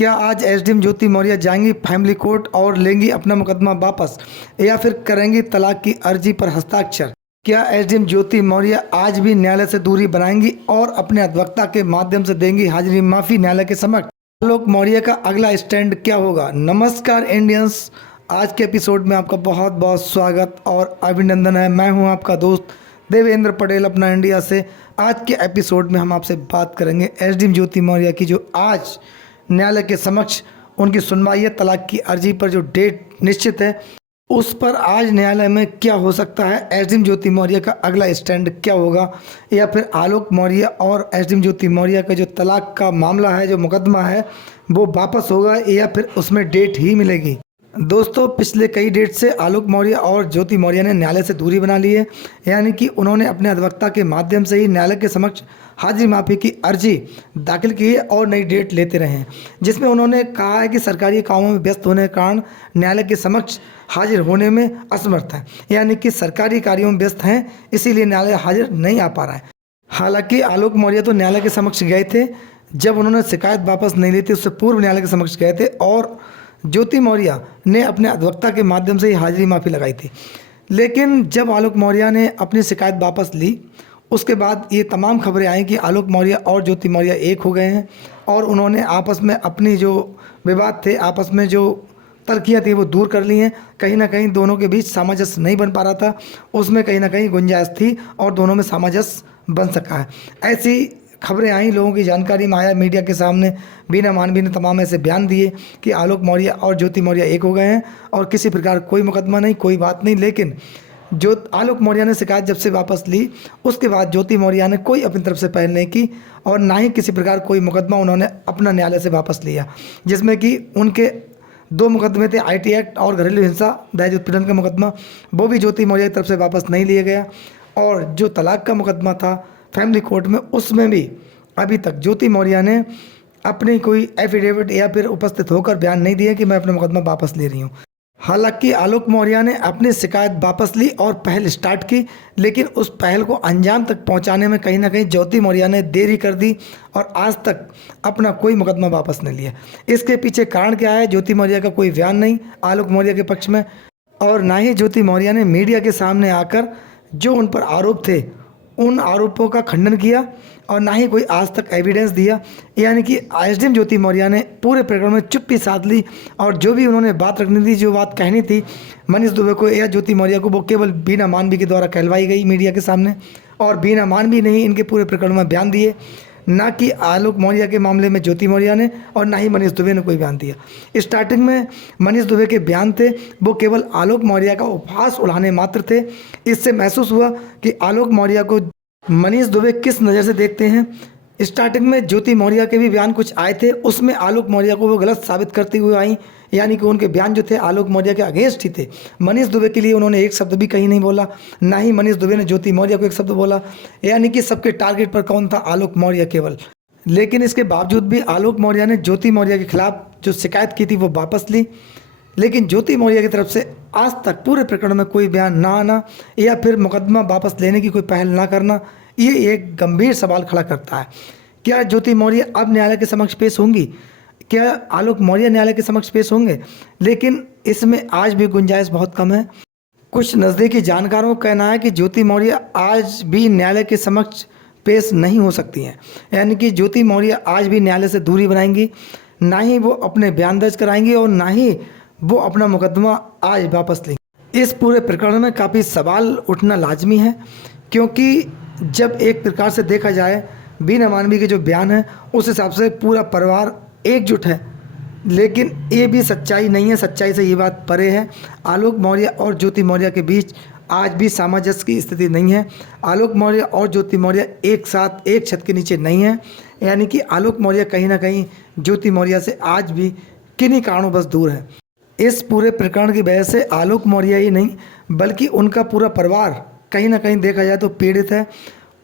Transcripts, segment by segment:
क्या आज एसडीएम ज्योति मौर्य जाएंगी फैमिली कोर्ट और लेंगी अपना मुकदमा वापस, या फिर करेंगी तलाक की अर्जी पर हस्ताक्षर? क्या एसडीएम ज्योति मौर्य आज भी न्यायालय से दूरी बनाएंगी और अपने अधिवक्ता के माध्यम से देंगी हाजिरी माफी न्यायालय के समक्ष? आलोक मौर्य का अगला स्टैंड क्या होगा? नमस्कार इंडियंस, आज के एपिसोड में आपका बहुत बहुत स्वागत और अभिनंदन है। मैं हूं आपका दोस्त देवेंद्र पटेल अपना इंडिया से। आज के एपिसोड में हम आपसे बात करेंगे एसडीएम ज्योति मौर्य की, जो आज न्यायालय के समक्ष उनकी सुनवाई है। तलाक की अर्जी पर जो डेट निश्चित है उस पर आज न्यायालय में क्या हो सकता है, एसडीएम ज्योति मौर्य का अगला स्टैंड क्या होगा, या फिर आलोक मौर्य और एसडीएम ज्योति मौर्य का जो तलाक का मामला है, जो मुकदमा है, वो वापस होगा या फिर उसमें डेट ही मिलेगी। दोस्तों, पिछले कई डेट से आलोक मौर्य और ज्योति मौर्य ने न्यायालय से दूरी बना ली है, यानी कि उन्होंने अपने अधिवक्ता के माध्यम से ही न्यायालय के समक्ष हाजिरी माफी की अर्जी दाखिल की है और नई डेट लेते रहे हैं, जिसमें उन्होंने कहा है कि सरकारी कामों में व्यस्त होने के कारण न्यायालय के समक्ष हाजिर होने में असमर्थ है, यानी कि सरकारी कार्यों में व्यस्त हैं, इसीलिए न्यायालय हाजिर नहीं आ पा रहा है। हालांकि आलोक मौर्य तो न्यायालय के समक्ष गए थे, जब उन्होंने शिकायत वापस नहीं ली थी उससे पूर्व न्यायालय के समक्ष गए थे और ज्योति मौर्य ने अपने अधिवक्ता के माध्यम से ही हाजिरी माफ़ी लगाई थी। लेकिन जब आलोक मौर्य ने अपनी शिकायत वापस ली उसके बाद ये तमाम खबरें आई कि आलोक मौर्य और ज्योति मौर्य एक हो गए हैं और उन्होंने आपस में अपनी जो विवाद थे, आपस में जो तल्खियाँ थी, वो दूर कर ली हैं। कहीं ना कहीं दोनों के बीच सामंजस्य नहीं बन पा रहा था, उसमें कहीं ना कहीं गुंजाइश थी और दोनों में सामंजस्य बन सका है। ऐसी खबरें आई, लोगों की जानकारी में आया, मीडिया के सामने बीना मानवी ने तमाम ऐसे बयान दिए कि आलोक मौर्य और ज्योति मौर्य एक हो गए हैं और किसी प्रकार कोई मुकदमा नहीं, कोई बात नहीं। लेकिन जो आलोक मौर्य ने शिकायत जब से वापस ली उसके बाद ज्योति मौर्य ने कोई अपनी तरफ से पहल नहीं की और ना ही किसी प्रकार कोई मुकदमा उन्होंने अपना न्यायालय से वापस लिया, जिसमें कि उनके दो मुकदमे थे, आईटी एक्ट और घरेलू हिंसा दहेज उत्पीड़न का मुकदमा, वो भी ज्योति मौर्य की तरफ से वापस नहीं लिया गया। और जो तलाक का मुकदमा था फैमिली कोर्ट में, उसमें भी अभी तक ज्योति मौर्य ने अपनी कोई एफिडेविट या फिर उपस्थित होकर बयान नहीं दिया कि मैं अपना मुकदमा वापस ले रही हूँ। हालांकि आलोक मौर्य ने अपनी शिकायत वापस ली और पहल स्टार्ट की, लेकिन उस पहल को अंजाम तक पहुंचाने में कहीं ना कहीं ज्योति मौर्य ने देरी कर दी और आज तक अपना कोई मुकदमा वापस नहीं लिया। इसके पीछे कारण क्या है? ज्योति मौर्य का कोई बयान नहीं आलोक मौर्य के पक्ष में, और ना ही ज्योति मौर्य ने मीडिया के सामने आकर जो उन पर आरोप थे उन आरोपों का खंडन किया और ना ही कोई आज तक एविडेंस दिया। यानी कि एसडीएम ज्योति मौर्य ने पूरे प्रकरण में चुप्पी साध ली और जो भी उन्होंने बात रखनी थी, जो बात कहनी थी मनीष दुबे को या ज्योति मौर्य को, वो केवल बीना मानवी के द्वारा कहलवाई गई मीडिया के सामने, और बीना मानवी ने ही इनके पूरे प्रकरण में बयान दिए, ना कि आलोक मौर्य के मामले में ज्योति मौर्य ने और ना ही मनीष दुबे ने कोई बयान दिया। स्टार्टिंग में मनीष दुबे के बयान थे वो केवल आलोक मौर्य का उपहास उड़ाने मात्र थे। इससे महसूस हुआ कि आलोक मौर्य को मनीष दुबे किस नज़र से देखते हैं। स्टार्टिंग में ज्योति मौर्य के भी बयान कुछ आए थे, उसमें आलोक मौर्य को वो गलत साबित करते हुए आई, यानी कि उनके बयान जो थे आलोक मौर्य के अगेंस्ट ही थे। मनीष दुबे के लिए उन्होंने एक शब्द भी कहीं नहीं बोला, ना ही मनीष दुबे ने ज्योति मौर्य को एक शब्द बोला, यानी कि सबके टारगेट पर कौन था? आलोक मौर्य केवल। लेकिन इसके बावजूद भी आलोक मौर्य ने ज्योति मौर्य के खिलाफ जो शिकायत की थी वो वापस ली, लेकिन ज्योति मौर्य की तरफ से आज तक पूरे प्रकरण में कोई बयान ना आना या फिर मुकदमा वापस लेने की कोई पहल ना करना, ये एक गंभीर सवाल खड़ा करता है। क्या ज्योति मौर्य अब न्यायालय के समक्ष पेश होंगी? क्या आलोक मौर्य न्यायालय के समक्ष पेश होंगे? लेकिन इसमें आज भी गुंजाइश बहुत कम है। कुछ नज़दीकी जानकारों का कहना है कि ज्योति मौर्य आज भी न्यायालय के समक्ष पेश नहीं हो सकती हैं, यानी कि ज्योति मौर्य आज भी न्यायालय से दूरी बनाएंगी, ना ही वो अपने बयान दर्ज कराएंगी और ना ही वो अपना मुकदमा आज वापस लेंगे। इस पूरे प्रकरण में काफ़ी सवाल उठना लाजमी है, क्योंकि जब एक प्रकार से देखा जाए बीना मानवी के जो बयान है उस हिसाब से पूरा परिवार एकजुट है, लेकिन ये भी सच्चाई नहीं है। सच्चाई से ये बात परे है। आलोक मौर्य और ज्योति मौर्य के बीच आज भी सामंजस्य की स्थिति नहीं है। आलोक मौर्य और ज्योति मौर्य एक साथ एक छत के नीचे नहीं है, यानी कि आलोक मौर्य कहीं ना कहीं ज्योति मौर्य से आज भी किन्हीं कारणों बस दूर है। इस पूरे प्रकरण की वजह से आलोक मौर्य ही नहीं बल्कि उनका पूरा परिवार कहीं ना कहीं देखा जाए तो पीड़ित है।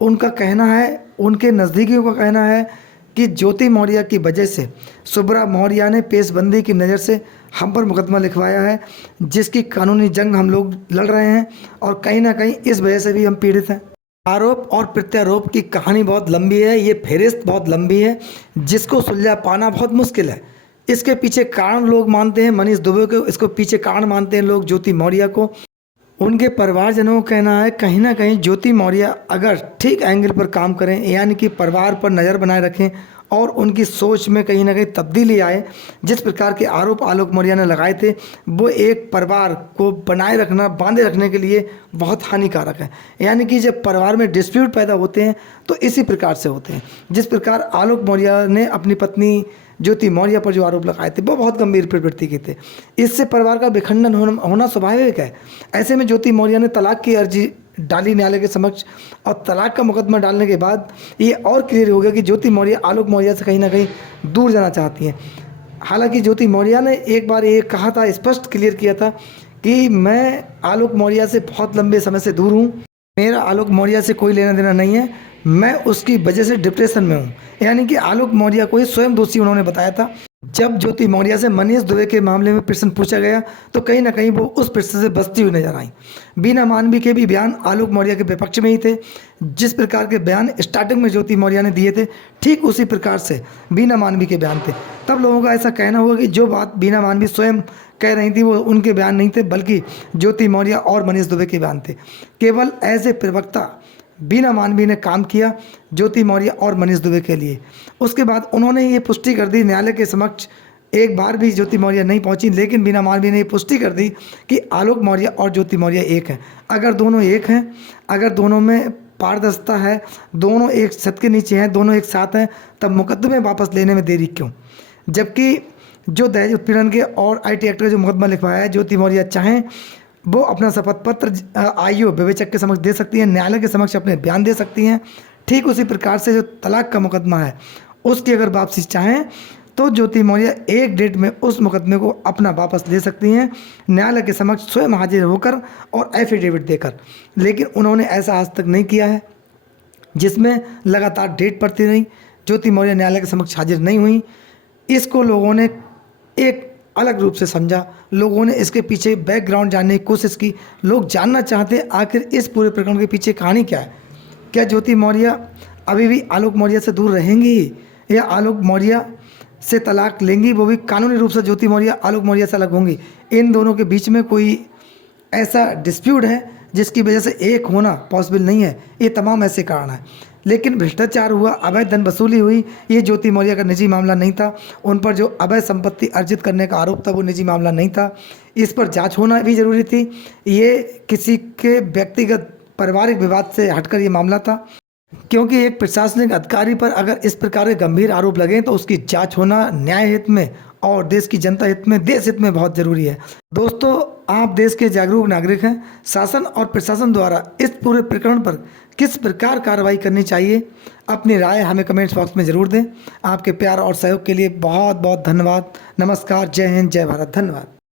उनका कहना है, उनके नज़दीकियों का कहना है कि ज्योति मौर्य की वजह से सुब्रा मौर्य ने पेशबंदी की नज़र से हम पर मुकदमा लिखवाया है, जिसकी कानूनी जंग हम लोग लड़ रहे हैं और कहीं ना कहीं इस वजह से भी हम पीड़ित हैं। आरोप और प्रत्यारोप की कहानी बहुत लंबी है, ये फहरिस्त बहुत लंबी है, जिसको सुलझा पाना बहुत मुश्किल है, इसके पीछे कारण लोग मानते हैं मनीष दुबे को, इसको पीछे कारण मानते हैं लोग ज्योति मौर्य को। उनके परिवारजनों का कहना है कहीं ना कहीं ज्योति मौर्य अगर ठीक एंगल पर काम करें, यानी कि परिवार पर नज़र बनाए रखें और उनकी सोच में कहीं ना कहीं तब्दीली आए, जिस प्रकार के आरोप आलोक मौर्य ने लगाए थे वो एक परिवार को बनाए रखना, बांधे रखने के लिए बहुत हानिकारक है। यानी कि जब परिवार में डिस्प्यूट पैदा होते हैं तो इसी प्रकार से होते हैं। जिस प्रकार आलोक मौर्य ने अपनी पत्नी ज्योति मौर्य पर जो आरोप लगाए थे वो बहुत गंभीर प्रवृत्ति के थे। इससे परिवार का विखंडन होना स्वाभाविक है। ऐसे में ज्योति मौर्य ने तलाक की अर्जी डाली न्यायालय के समक्ष, और तलाक का मुकदमा डालने के बाद ये और क्लियर हो गया कि ज्योति मौर्य आलोक मौर्य से कहीं ना कहीं दूर जाना चाहती हैं। हालांकि ज्योति मौर्य ने एक बार ये कहा था, स्पष्ट क्लियर किया था कि मैं आलोक मौर्य से बहुत लंबे समय से दूर हूँ, मेरा आलोक मौर्य से कोई लेना देना नहीं है, मैं उसकी वजह से डिप्रेशन में हूँ। यानी कि आलोक मौर्य को ही स्वयं दोषी उन्होंने बताया था। जब ज्योति मौर्य से मनीष दुबे के मामले में प्रश्न पूछा गया तो कहीं ना कहीं वो उस प्रश्न से बचती हुई नजर आई। बीना मानवी के भी बयान आलोक मौर्य के विपक्ष में ही थे। जिस प्रकार के बयान स्टार्टिंग में ज्योति मौर्य ने दिए थे ठीक उसी प्रकार से बीना मानवी के बयान थे। तब लोगों का ऐसा कहना हुआ कि जो बात बीना मानवी स्वयं कह रही थी वो उनके बयान नहीं थे, बल्कि ज्योति मौर्य और मनीष दुबे के बयान थे। केवल एज ए प्रवक्ता बीना मानवी ने काम किया ज्योति मौर्य और मनीष दुबे के लिए। उसके बाद उन्होंने ये पुष्टि कर दी न्यायालय के समक्ष, एक बार भी ज्योति मौर्य नहीं पहुंची, लेकिन बीना मानवी ने ये पुष्टि कर दी कि आलोक मौर्य और ज्योति मौर्य एक हैं। अगर दोनों एक हैं, अगर दोनों में पारदर्शिता है, दोनों एक छत के नीचे हैं, दोनों एक साथ हैं, तब मुकदमे वापस लेने में देरी क्यों? जबकि जो दहेज उत्पीड़न के और IT एक्ट का जो मुकदमा लिखवाया है, ज्योति मौर्य चाहें वो अपना शपथ पत्र आईओ विवेचक के समक्ष दे सकती हैं, न्यायालय के समक्ष अपने बयान दे सकती हैं। ठीक उसी प्रकार से जो तलाक का मुकदमा है उसकी अगर वापसी चाहें तो ज्योति मौर्य एक डेट में उस मुकदमे को अपना वापस ले सकती हैं, न्यायालय के समक्ष स्वयं हाजिर होकर और एफिडेविट देकर। लेकिन उन्होंने ऐसा आज तक नहीं किया है, जिसमें लगातार डेट पड़ती रही, ज्योति मौर्य न्यायालय के समक्ष हाजिर नहीं हुई। इसको लोगों ने एक अलग रूप से समझा, लोगों ने इसके पीछे बैकग्राउंड जानने की कोशिश की। लोग जानना चाहते आखिर इस पूरे प्रकरण के पीछे कहानी क्या है। क्या ज्योति मौर्य अभी भी आलोक मौर्य से दूर रहेंगी या आलोक मौर्य से तलाक लेंगी, वो भी कानूनी रूप से ज्योति मौर्य आलोक मौर्य से अलग होंगी? इन दोनों के बीच में कोई ऐसा डिस्प्यूट है जिसकी वजह से एक होना पॉसिबल नहीं है। ये तमाम ऐसे कारण हैं। लेकिन भ्रष्टाचार हुआ, अवैध धन वसूली हुई, ये ज्योति मौर्य का निजी मामला नहीं था। उन पर जो अवैध संपत्ति अर्जित करने का आरोप था वो निजी मामला नहीं था। इस पर जांच होना भी जरूरी थी। ये किसी के व्यक्तिगत पारिवारिक विवाद से हटकर ये मामला था, क्योंकि एक प्रशासनिक अधिकारी पर अगर इस प्रकार के गंभीर आरोप लगें तो उसकी जांच होना न्याय हित में और देश की जनता हित में, देश हित में बहुत ज़रूरी है। दोस्तों, आप देश के जागरूक नागरिक हैं। शासन और प्रशासन द्वारा इस पूरे प्रकरण पर किस प्रकार कार्रवाई करनी चाहिए, अपनी राय हमें कमेंट्स बॉक्स में ज़रूर दें। आपके प्यार और सहयोग के लिए बहुत बहुत धन्यवाद। नमस्कार, जय हिंद, जय भारत, धन्यवाद।